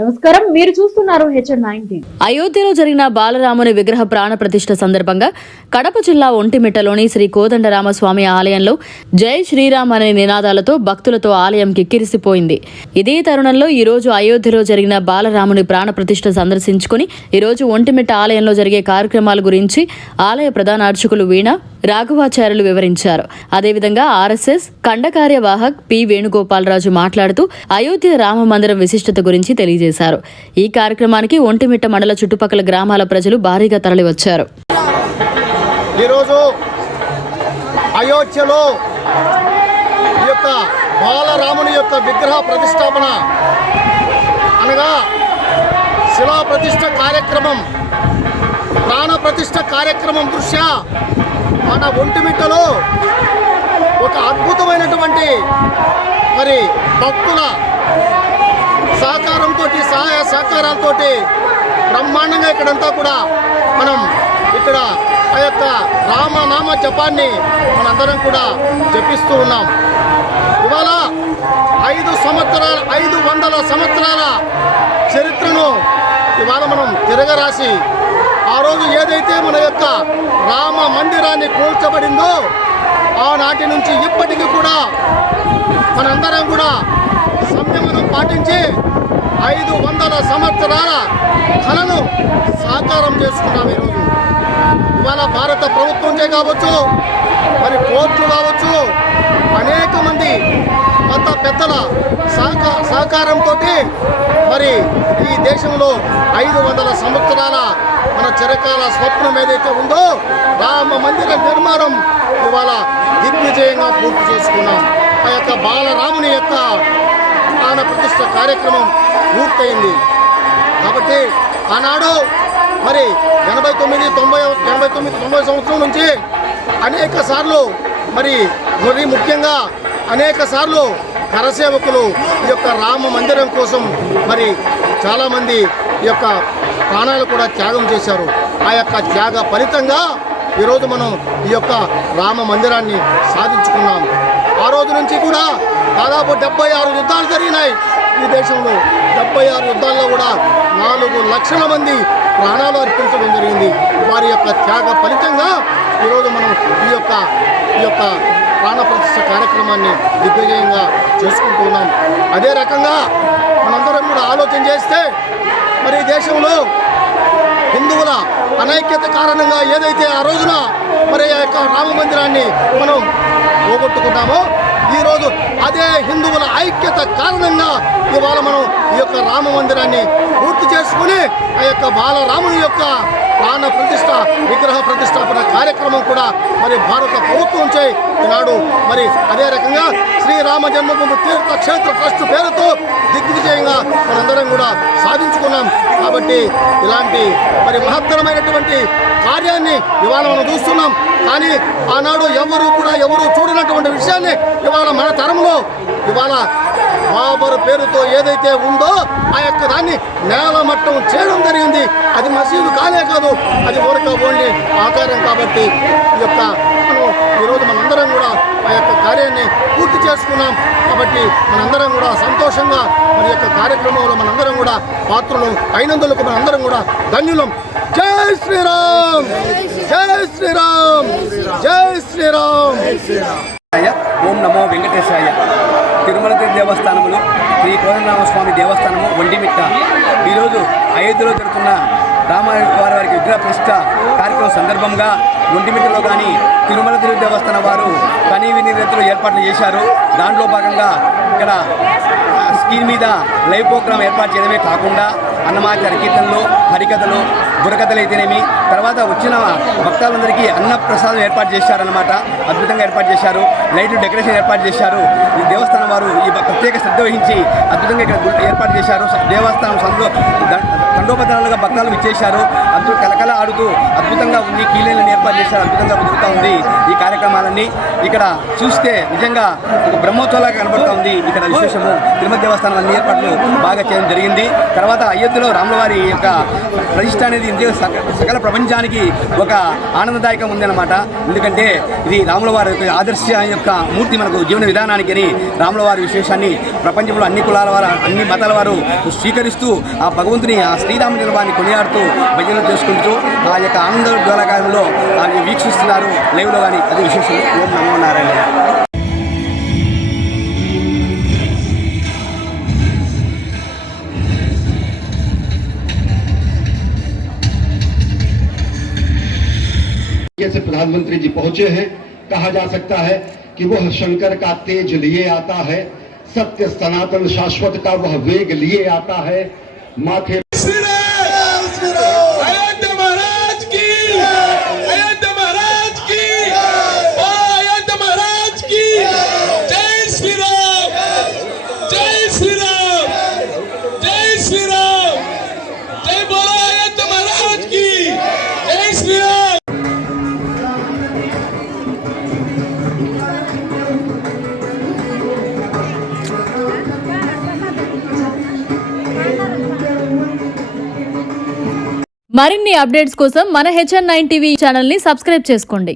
నమస్కారం, మీరు చూస్తున్నారు HN9 టీవీ. అయోధ్యలో జరిగిన బాలరాముని విగ్రహ ప్రాణ ప్రతిష్ఠ సందర్భంగా కడప జిల్లా ఒంటిమిట్టలోని శ్రీ కోదండరామస్వామి ఆలయంలో జై శ్రీరామ్ అనే నినాదాలతో భక్తులతో ఆలయం కిక్కిరిసిపోయింది. ఇదే తరుణంలో ఈ రోజు అయోధ్యలో జరిగిన బాలరాముని ప్రాణ ప్రతిష్ఠ సందర్శించుకుని ఈ రోజు ఒంటిమిట్ట ఆలయంలో జరిగే కార్యక్రమాల గురించి ఆలయ ప్రధాన అర్చకులు వీణ రాఘవాచార్యులు వివరించారు. అదేవిధంగా RSS ఖండకార్యవాహక్ పి వేణుగోపాలరాజు మాట్లాడుతూ అయోధ్య రామ మందిరం విశిష్టత గురించి తెలియజేశారు. ఈ కార్యక్రమానికి ఒంటిమిట్ట మండల చుట్టుపక్కల గ్రామాల ప్రజలు భారీగా తరలివచ్చారు. ఈరోజు అయోధ్యలో ఈ యొక్క బాలరాముని యొక్క విగ్రహ ప్రతిష్టాపన అనగా శిలా ప్రతిష్ఠ కార్యక్రమం, ప్రాణ ప్రతిష్ఠ కార్యక్రమం దృష్ట్యా మన ఒంటిమిట్టలో ఒక అద్భుతమైనటువంటి భక్తుల సహకారంతో, సహాయ సహకారాలతో బ్రహ్మాండంగా ఇక్కడంతా కూడా మనం ఇక్కడ ఆ యొక్క రామనామ జపాన్ని మనందరం కూడా జపిస్తూ ఉన్నాం. ఇవాళ 500 సంవత్సరాల చరిత్రను ఇవాళ మనం తిరగరాసి ఆ రోజు ఏదైతే మన యొక్క రామ మందిరాన్ని కూల్చబడిందో ఆనాటి నుంచి ఇప్పటికీ కూడా మనందరం కూడా సంయమనం పాటించి 500 సంవత్సరాల కళను సాకారం చేసుకున్నాం. ఈరోజు ఇవాళ భారత ప్రభుత్వంచే కావచ్చు, కోర్టులు కావచ్చు, అనేక మంది మత పెద్దల సహకారంతో ఈ దేశంలో 500 సంవత్సరాల మన చిరకాల స్వప్నం ఏదైతే ఉందో రామ మందిర నిర్మాణం ఇవాళ దిగ్విజయంగా పూర్తి చేసుకున్నాం. ఆ యొక్క బాలరాముని యొక్క ప్రాణ ప్రతిష్ఠ కార్యక్రమం పూర్తయింది. కాబట్టి ఆనాడు 89 సంవత్సరం నుంచి అనేక సార్లు ముఖ్యంగా అనేక సార్లు కరసేవకులు ఈ యొక్క రామ మందిరం కోసం చాలామంది ఈ యొక్క ప్రాణాలు కూడా త్యాగం చేశారు. ఆ యొక్క త్యాగ ఫలితంగా ఈరోజు మనం ఈ యొక్క రామ మందిరాన్ని సాధించుకున్నాం. ఆ రోజు నుంచి కూడా దాదాపు 76 యుద్ధాలు జరిగినాయి ఈ దేశంలో. 76 యుద్ధాల్లో కూడా 4 లక్షల మంది ప్రాణాలు అర్పించడం జరిగింది. వారి యొక్క త్యాగ ఫలితంగా ఈరోజు మనం ఈ యొక్క ప్రాణ ప్రతిష్ఠ కార్యక్రమాన్ని దిగ్విజయంగా చేసుకుంటూ ఉన్నాం. అదే రకంగా మనందరం కూడా ఆలోచన చేస్తే ఈ దేశంలో హిందువుల అనైక్యత కారణంగా ఏదైతే ఆ రోజున ఆ యొక్క రామ మందిరాన్ని మనం పోగొట్టుకున్నామో ఈరోజు అదే హిందువుల ఐక్యత కారణంగా ఇవాళ మనం ఈ యొక్క రామ మందిరాన్ని పూర్తి చేసుకుని ఆ యొక్క బాలరాముని యొక్క ప్రాణ ప్రతిష్ఠ విగ్రహ ప్రతిష్టాపన కార్యక్రమం కూడా భారత ప్రభుత్వంచే ఈనాడు అదే రకంగా శ్రీరామ జన్మభూమి తీర్థ క్షేత్ర ట్రస్ట్ పేరుతో దిగ్విజయంగా మనందరం కూడా సాధించుకున్నాం. కాబట్టి ఇలాంటి మహత్తరమైనటువంటి కార్యాన్ని ఇవాళ మనం చూస్తున్నాం. కానీ ఆనాడు ఎవరు చూడనటువంటి విషయాన్ని ఇవాళ మన తరంలో ఇవాళ బాబర్ పేరుతో ఏదైతే ఉందో ఆ యొక్క దాన్ని నేలమట్టం చేయడం జరిగింది. అది మసీదు కానే కాదు, అది ఓన్లీ ఆకారం. కాబట్టి ఈరోజు మనందరం కూడా ఆ యొక్క కార్యాన్ని పూర్తి చేసుకున్నాం. కాబట్టి మనందరం కూడా సంతోషంగా యొక్క కార్యక్రమంలో మనందరం కూడా పాత్రలు అయినందులకు మనందరం కూడా ధన్యులం. జై శ్రీరామ్, జై శ్రీరామ్, జై శ్రీరామ్. ఓం నమో వెంకటేశాయ. తిరుమల దేవస్థానములు శ్రీ కోదండరామస్వామి దేవస్థానము ఒంటిమిట్ట ఈరోజు అయోధ్యలో జరుగుతున్న వారికి విగ్రహ ప్రతిష్ఠ కార్యక్రమం సందర్భంగా ఒంటిమిట్టలో కానీ తిరుమల దేవస్థానం వారు కనీవిని రీతిలో ఏర్పాట్లు చేశారు. దాంట్లో భాగంగా ఇక్కడ స్క్రీన్ మీద లైవ్ ప్రోగ్రాం ఏర్పాటు చేయడమే కాకుండా అన్నమాచార కీర్తనలు, హరికథలు, బుర్రకథలు అయితేనేమి, తర్వాత వచ్చిన భక్తులందరికీ అన్న ప్రసాదం ఏర్పాటు చేశారన్నమాట. అద్భుతంగా ఏర్పాటు చేశారు. లైట్లు డెకరేషన్ ఏర్పాటు చేశారు. ఈ దేవస్థానం వారు ఈ ప్రత్యేక శ్రద్ధ వహించి అద్భుతంగా ఇక్కడ ఏర్పాటు చేశారు. దేవస్థానం తండోపతనాలుగా భక్తులు ఇచ్చేశారు. కలకల ఆడుతూ అద్భుతంగా ఉంది. కీలైలను ఏర్పాటు చేశారు. అద్భుతంగా జరుగుతూ ఉంది ఈ కార్యక్రమాలన్నీ. ఇక్కడ చూస్తే నిజంగా ఒక బ్రహ్మోత్సవంలాగా కనబడుతూ ఉంది. ఇక్కడ విశేషము తిరుమల దేవస్థానం అన్ని ఏర్పాట్లు బాగా చేయడం జరిగింది. తర్వాత అయోధ్యలో రాములవారి యొక్క ప్రతిష్ట అనేది సకల ప్రపంచానికి ఒక ఆనందదాయకం ఉందన్నమాట. ఎందుకంటే ఇది రాములవారి యొక్క ఆదర్శ యొక్క మూర్తి, మనకు జీవన విధానానికి అని రాములవారి విశేషాన్ని ప్రపంచంలో అన్ని కులాల వారు అన్ని మతాల వారు స్వీకరిస్తూ ఆ భగవంతుని ఆ శ్రీరామ నిర్వాన్ని కొనియాడుతూ భజనలు చేసుకుంటూ ఆ యొక్క ఆనంద జ్వాలకాలంలో అవి వీక్షిస్తున్నారు లైవ్లో కానీ. అది విశేషం. ఓం నమో నారాయణ. से प्रधानमंत्री जी पहुंचे हैं। कहा जा सकता है कि वह शंकर का तेज लिए आता है, सत्य सनातन शाश्वत का वह वेग लिए आता है। माथे మరిన్ని అప్డేట్స్ కోసం మన HN9 టీవీ ఛానల్ని సబ్స్క్రైబ్ చేసుకోండి.